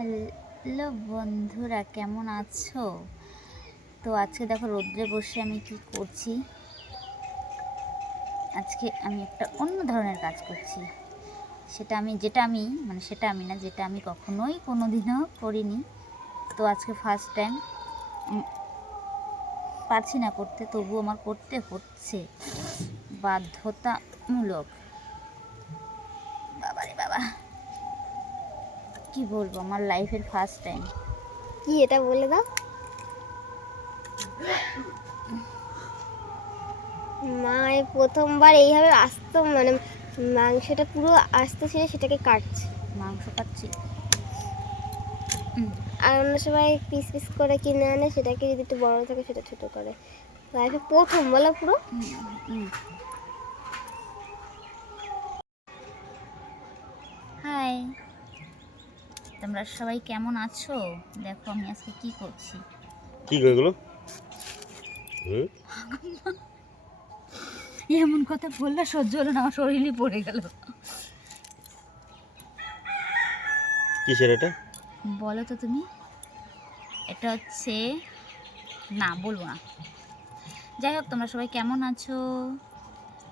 Hello বন্ধুরা, কেমন আছো? তো আজকে দেখো রোদ্রে বসে আমি কি করছি? আজকে আমি একটা অন্য ধরনের কাজ করছি। সেটা আমি, যেটা আমি মানে সেটা আমি না, যেটা আমি কখনোই কোনো দিনও করিনি। তো আজকে ফার্স্ট টাইম পারছি না করতে তবু আমার করতে হচ্ছে। বাধ্যতামূলক। বাবারে বাবা। কি বলব? আমার লাইফের ফার্স্ট টাইম কি এটা বলে দাও? মা এই প্রথমবার এইভাবে আস্ত মানে মাংসটা পুরো আস্তে ছিল সেটাকে কাটছে। মাংস পাচ্ছি আর অন্য সময় পিস পিস করে কিনে আনে সেটাকে যদি একটু বড় থাকে সেটা ছোট করে। লাইফে প্রথম বলো পুরো? তোমরা সবাই কেমন আছো? দেখো আমি আজকে কি করছি। কি গো এগুলো? এমন কথা বললে সহ্য হলো না আমার শরীরই পড়ে গেল। কিসের এটা? বলো তো তুমি। এটা হচ্ছে না বলব না। যাই হোক তোমরা সবাই কেমন আছো?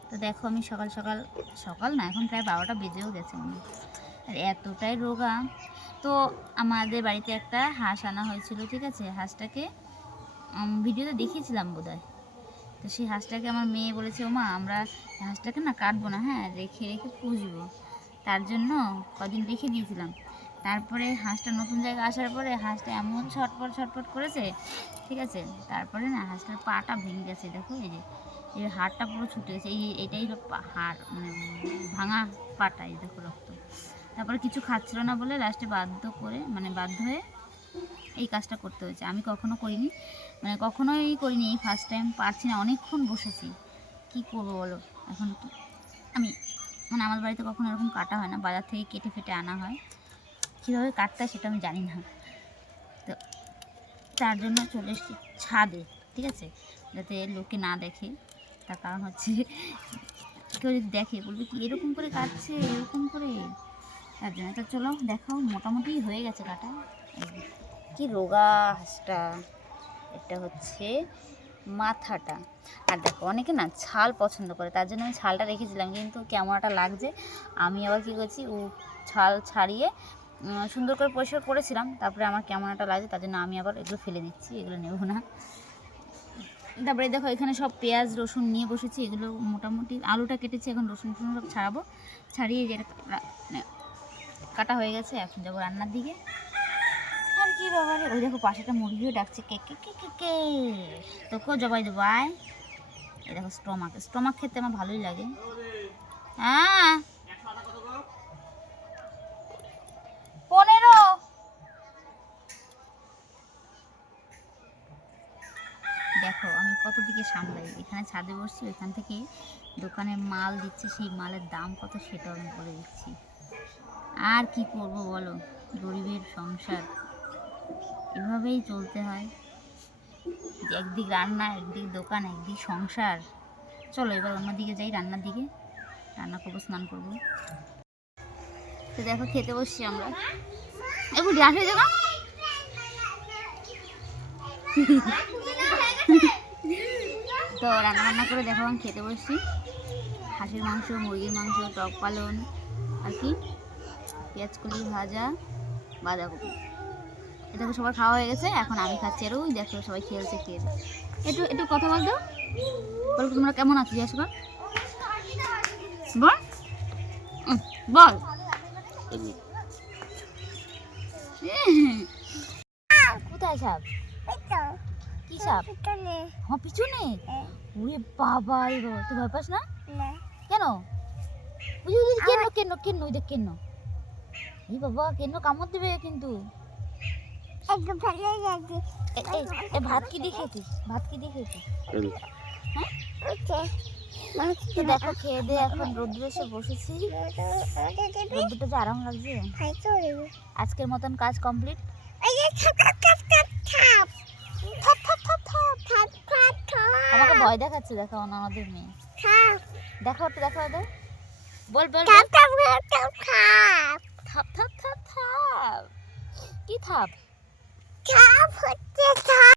তো দেখো আমি সকাল সকাল সকাল না এখন প্রায় বারোটা বেজেও গেছে। আর এতটাই রোগা তো আমাদের বাড়িতে একটা হাঁস আনা হয়েছিল, ঠিক আছে? হাঁসটাকে ভিডিওতে দেখিয়েছিলাম বোধহয়। তো সেই হাঁসটাকে আমার মেয়ে বলেছে, ওমা, আমরা হাঁসটাকে না কাটবো না হ্যাঁ রেখে রেখে পুষবো। তার জন্য কদিন রেখে দিয়েছিলাম। তারপরে হাঁসটা নতুন জায়গায় আসার পরে হাঁসটা এমন ছটপট ছটপট করেছে, ঠিক আছে? তারপরে না হাঁসটার পাটা ভেঙে গেছে, দেখো এই যে। এই হাড়টা পুরো ছুটে গেছে, এই এটাই হাড় মানে ভাঙা পাটা, এই দেখো রক্ত। তারপরে কিছু খাচ্ছিল না বলে লাস্টে বাধ্য করে মানে বাধ্য হয়ে এই কাজটা করতে হয়েছে। আমি কখনো করিনি মানে কখনোই করিনি, এই ফার্স্ট টাইম পারছি না, অনেকক্ষণ বসেছি। কি করব বলো? এখন আমি মানে আমার বাড়িতে কখনো এরকম কাটা হয় না, বাজার থেকে কেটে ফেটে আনা হয়। কীভাবে কাটতে হয় সেটা আমি জানি না। তো তার জন্য চলে এসেছি ছাদে, ঠিক আছে? যাতে লোকে না দেখে। তার কারণ হচ্ছে, কেউ যদি দেখে, বলবে কি এরকম করে কাটছে, এরকম করে? তার জন্য তো চলো দেখাও, মোটামুটি হয়ে গেছে কাটা। কি রোগা হাঁসটা। এটা হচ্ছে মাথাটা। আর দেখো, অনেকে না ছাল পছন্দ করে, তার জন্য আমি ছালটা রেখেছিলাম, কিন্তু কেমন একটা লাগছে। আমি আবার কী করছি ও ছাল ছাড়িয়ে সুন্দর করে পরিষ্কার করেছিলাম, তারপরে আমার কেমন একটা লাগছে, তার জন্য আমি আবার এগুলো ফেলে দিচ্ছি, এগুলো নেব না। তারপরে দেখো, এখানে সব পেঁয়াজ, রসুন নিয়ে বসেছি, এগুলো মোটামুটি আলুটা কেটেছি, এখন রসুন ফসুন সব ছাড়াবো। ছাড়িয়ে যেটা কাটা হয়ে গেছে, এখন যাব রান্নার দিকে। আর কি বাবারে ওই দেখো পাশেটা মুরগিও ডাকছে, কে কে কে কে কে? তোকেও জবাই দেবো, আয়। এই দেখো স্টমাক স্টমাক খেতে আমার ভালোই লাগে। হ্যাঁ। পনেরো। দেখো আমি কত দিকে সামলাই, এখানে ছাদে বসছি, ওইখান থেকে দোকানে মাল দিচ্ছে, সেই মালের দাম কত সেটাও আমি বলে দিচ্ছি। আর কি করব বলো? গরিবের সংসার। এভাবেই চলতে হয়। একদিক রান্না, একদিক দোকান, একদিক সংসার। চলো এবার অন্যদিকে যাই, রান্নার দিকে। রান্না করব, স্নান করব। তো দেখো, খেতে বসছি আমরা। একটু হয়ে যাব তো রান্না বান্না করে দেখো খেতে বসছি। হাঁসের মাংস, মুরগির মাংস, টক পালন, আর কি? পেঁয়াজ কলি ভাজা বাঁধাকপি। এটা তো সবার খাওয়া হয়ে গেছে এখন আমি খাচ্ছি। আর ওই দেখো সবাই খেয়েছে খেয়েছে একটু একটু কথা বলতো বল তোমরা কেমন আছো? জিজ্ঞাসা কর। বল। বল। কোথায় সাপ? কি সাপ? আমার পিছনে? ওরে বাবা রে বাবা তুই ভয় পাস না? কেন? কেন কেন কেন ওই দেখ কেন? এই বাবা কেন কামড় দেবে কিন্তু এ, ভাত কি দিয়ে খেয়েছিস ভাত কি দিয়ে খেয়েছিস দেখো খেয়ে দিয়ে এখন রোদ্রে এসে বসেছি রোদ্রটা যে আরাম লাগছে আজকের মতন কাজ কমপ্লিট আমাকে ভয় দেখাচ্ছে দেখো আমাদের মেয়ে দেখো একটু দেখো ওদের বল ทับทับทับทับกี่ทับทับเจ็ดทับ